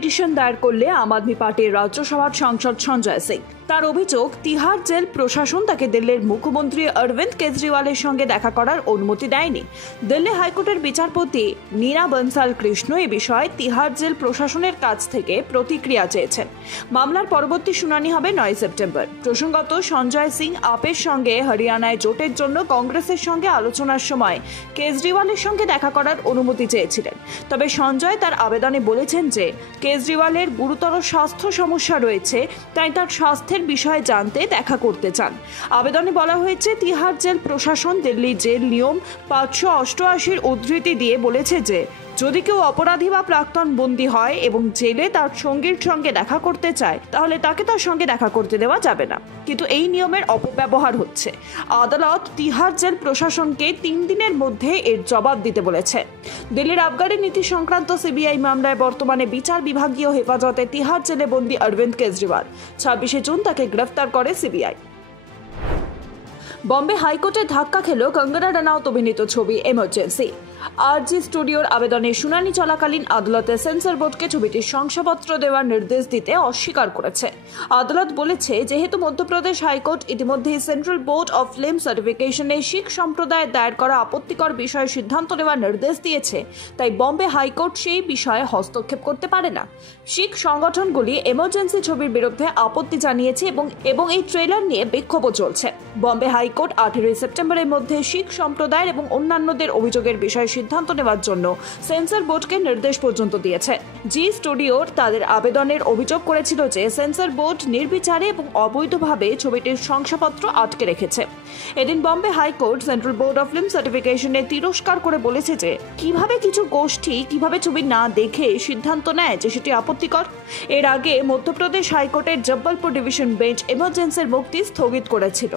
Petition দায়ের করলে আম আদমি পার্টির রাজ্যসভার সাংসদ সঞ্জয় সিং। তার অভিযোগ, তিহার জেল প্রশাসন তাকে দিল্লির মুখ্যমন্ত্রী অরবিন্দ কেজরিওয়ালের সঙ্গে দেখা করার অনুমতি দেয়নি। দিল্লি হাইকোর্টের বিচারপতি নীনা বনসাল কৃষ্ণ এ বিষয়ে তিহার জেল প্রশাসনের কাছ থেকে প্রতিক্রিয়া চেয়েছেন। মামলার পরবর্তী শুনানি হবে 9 সেপ্টেম্বর। প্রসঙ্গত, সঞ্জয় সিং আপের সঙ্গে হরিয়ানায় জোটের জন্য কংগ্রেসের সঙ্গে আলোচনার সময় কেজরিওয়ালের সঙ্গে দেখা করার অনুমতি চেয়েছিলেন। তবে সঞ্জয় তার আবেদনে বলেছেন যে কেজরিওয়ালের গুরুতর স্বাস্থ্য সমস্যা রয়েছে, তাই তার স্বাস্থ্যের বিষয়ে জানতে দেখা করতে চান। আবেদনে বলা হয়েছে, তিহার জেল প্রশাসন দিল্লি জেল নিয়ম 588 উদ্ধৃতি দিয়ে বলেছে যে যদি কেউ অপরাধী বা প্রাক্তন বন্দী হয় এবং জেলে তার সঙ্গীর সঙ্গে দেখা করতে চায়, তাহলে তাকে তার সঙ্গে দেখা করতে দেওয়া যাবে না। কিন্তু এই নিয়মের অপব্যবহার হচ্ছে। আদালত তিহার জেল প্রশাসনকে 3 দিনের মধ্যে এর জবাব দিতে বলেছে। দিল্লির আবগারি নীতি সংক্রান্ত সিবিআই মামলায় বর্তমানে বিচার বিভাগীয় হেফাজতে তিহার জেলে বন্দী অরবিন্দ কেজরিওয়াল। 26 জুন তাকে গ্রেফতার করে সিবিআই। বম্বে হাইকোর্টে ধাক্কা খেল কঙ্গনা রানাউত অভিনীত ছবি এমার্জেন্সি। আরজি স্টুডিওর আবেদনের শুনানি চলাকালীন আদালতে সেন্সর বোর্ডকে ছবিটির শংসাপত্র দেওয়ার নির্দেশ দিতে অস্বীকার করেছে। আদালত বলেছে, যেহেতু মধ্যপ্রদেশ হাইকোর্ট ইতিমধ্যেই সেন্ট্রাল বোর্ড অফ ফিল্ম সার্টিফিকেশনে শিখ সম্প্রদায়ের দায়ের করা আপত্তিকর বিষয়ে সিদ্ধান্ত নেওয়ার নির্দেশ দিয়েছে, তাই বম্বে হাইকোর্ট সেই বিষয়ে হস্তক্ষেপ করতে পারে না। শিখ সংগঠনগুলি এমার্জেন্সি ছবির বিরুদ্ধে আপত্তি জানিয়েছে এবং এই ট্রেলার নিয়ে বিক্ষোভও চলছে। বম্বে হাইকোর্ট 18 সেপ্টেম্বরের মধ্যে শিখ সম্প্রদায়ের এবং অন্যান্যদের অভিযোগের বিষয়ে সিদ্ধান্ত নেওয়ার জন্য সেন্সর বোর্ডকে নির্দেশ পর্যন্ত দিয়েছে। জি স্টুডিওর তাদের আবেদনের অভিযোগ করেছিল যে সেন্সর বোর্ড নির্বিচারে এবং অবৈধভাবে ছবিটির শংসাপত্র আটকে রেখেছে। এদিন Bombay high court central board of film সার্টিফিকেশনে তিরস্কার করে বলেছে যে কিভাবে কিছু গোষ্ঠী কিভাবে ছবি না দেখে সিদ্ধান্ত নেয় যে সেটি আপত্তিকর। এর আগে মধ্যপ্রদেশ হাইকোর্টের জব্বলপুর ডিভিশন বেঞ্চ এমার্জেন্সির মুক্তি স্থগিত করেছিল।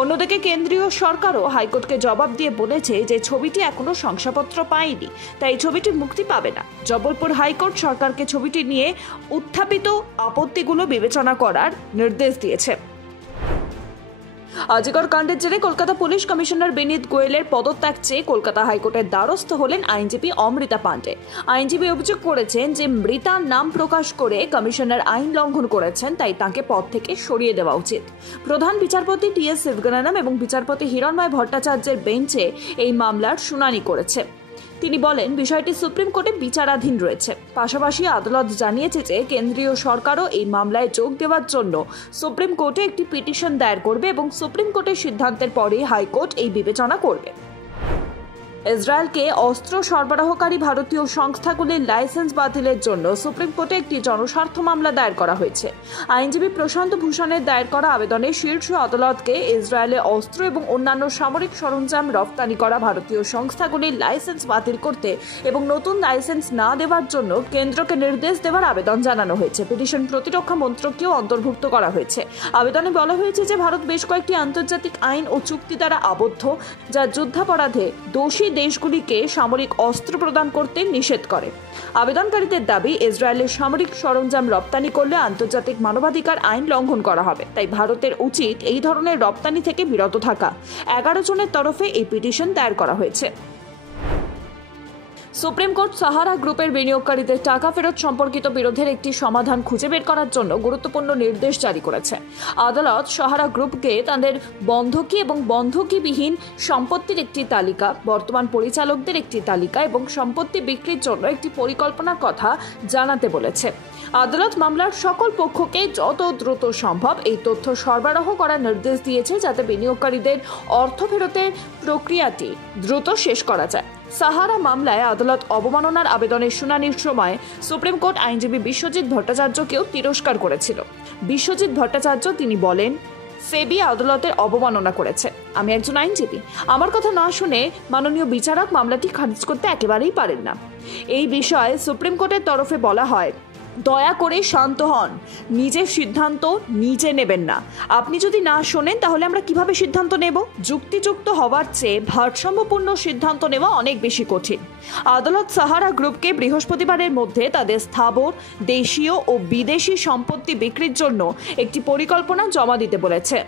অন্যদিকে কেন্দ্রীয় সরকারও হাইকোর্টকে জবাব দিয়ে বলেছে যে ছবিটি এখনো শংসাপত্র পায়নি, তাই ছবিটি মুক্তি পাবে না। জব্বলপুর হাইকোর্ট সরকারকে ছবিটি নিয়ে উত্থাপিত আপত্তিগুলো বিবেচনা করার নির্দেশ দিয়েছে। আজিকর কাণ্ডের জেরে কলকাতা পুলিশ কমিশনার বিনীত গোয়েলের পদত্যাগ চেয়ে কলকাতা হাইকোর্টের দ্বারস্থ হলেন আইনজীবী অমৃতা পাণ্ডে। আইনজীবী অভিযোগ করেছেন যে মৃতার নাম প্রকাশ করে কমিশনার আইন লঙ্ঘন করেছেন, তাই তাকে পদ থেকে সরিয়ে দেওয়া উচিত। প্রধান বিচারপতি টি.এস. শিবগণানম এবং বিচারপতি হিরণময় ভট্টাচার্যের বেঞ্চে এই মামলার শুনানি করেছে। তিনি বলেন, বিষয়টি সুপ্রিম কোর্টে বিচারাধীন রয়েছে। পাশাপাশি আদালত জানিয়েছে যে কেন্দ্রীয় সরকারও এই মামলায় যোগ দেওয়ার জন্য সুপ্রিম কোর্টে একটি পিটিশন দায়ের করবে এবং সুপ্রিম কোর্টের সিদ্ধান্তের পরেই হাইকোর্ট এই বিবেচনা করবে। ইসরায়েলকে অস্ত্র সরবরাহকারী ভারতীয় সংস্থাগুলির লাইসেন্স বাতিলের জন্য সুপ্রিম কোর্টে একটি জনস্বার্থ মামলা দায়ের করা হয়েছে। আইনজীবী প্রশান্ত ভূষণের দায়ের করা আবেদনে শীর্ষ আদালতকে ইসরায়েলে অস্ত্র এবং অন্যান্য সামরিক সরঞ্জাম রপ্তানি করা ভারতীয় সংস্থাগুলির লাইসেন্স বাতিল করতে এবং নতুন লাইসেন্স না দেওয়ার জন্য কেন্দ্রকে নির্দেশ দেওয়ার আবেদন জানানো হয়েছে। পিটিশন প্রতিরক্ষা মন্ত্রককেও অন্তর্ভুক্ত করা হয়েছে। আবেদনে বলা হয়েছে যে ভারত বেশ কয়েকটি আন্তর্জাতিক আইন ও চুক্তি দ্বারা আবদ্ধ, যা যুদ্ধাপরাধে দোষী দেশগুলিকে সামরিক অস্ত্র প্রদান করতে নিষেধ করে। আবেদনকারীদের দাবি, ইসরায়েলের সামরিক সরঞ্জাম রপ্তানি করলে আন্তর্জাতিক মানবাধিকার আইন লঙ্ঘন করা হবে, তাই ভারতের উচিত এই ধরনের রপ্তানি থেকে বিরত থাকা। 11 জনের তরফে এই পিটিশন দায়ের করা হয়েছে। সুপ্রিম কোর্ট সাহারা গ্রুপের বিনিয়োগকারীদের টাকা ফেরত সম্পর্কিত বিরোধের একটি সমাধান খুঁজে বের করার জন্য গুরুত্বপূর্ণ নির্দেশ জারি করেছে। আদালত সাহারা গ্রুপকে তাদের বন্ধকি এবং বন্ধকিবিহীন সম্পত্তির একটি তালিকা, বর্তমান পরিচালকদের একটি তালিকা এবং সম্পত্তি বিক্রির জন্য একটি পরিকল্পনার কথা জানাতে বলেছে। আদালত মামলার সকল পক্ষকে যত দ্রুত সম্ভব এই তথ্য সরবরাহ করার নির্দেশ দিয়েছে, যাতে বিনিয়োগকারীদের অর্থ ফেরতের প্রক্রিয়াটি দ্রুত শেষ করা যায়। সাহারা মামলায় আদালত অবমাননার আবেদনের শুনানির সময় সুপ্রিম কোর্ট আইনজীবী বিশ্বজিৎ ভট্টাচার্যকেও তিরস্কার করেছিল। বিশ্বজিৎ ভট্টাচার্য তিনি বলেন, সেবি আদালতের অবমাননা করেছে। আমি একজন আইনজীবী, আমার কথা না শুনে মাননীয় বিচারক মামলাটি খারিজ করতে একেবারেই পারেন না। এই বিষয়ে সুপ্রিম কোর্টের তরফে বলা হয়, দয়া করে শান্ত হন, নিজের সিদ্ধান্ত নিজে নেবেন না। আপনি যদি না শোনেন তাহলে আমরা কিভাবে সিদ্ধান্ত নেব? যুক্তিযুক্ত হওয়ার চেয়ে ভারসাম্যপূর্ণ সিদ্ধান্ত নেওয়া অনেক বেশি কঠিন। আদালত সাহারা গ্রুপকে বৃহস্পতিবারের মধ্যে তাদের স্থাবর দেশীয় ও বিদেশি সম্পত্তি বিক্রির জন্য একটি পরিকল্পনা জমা দিতে বলেছে।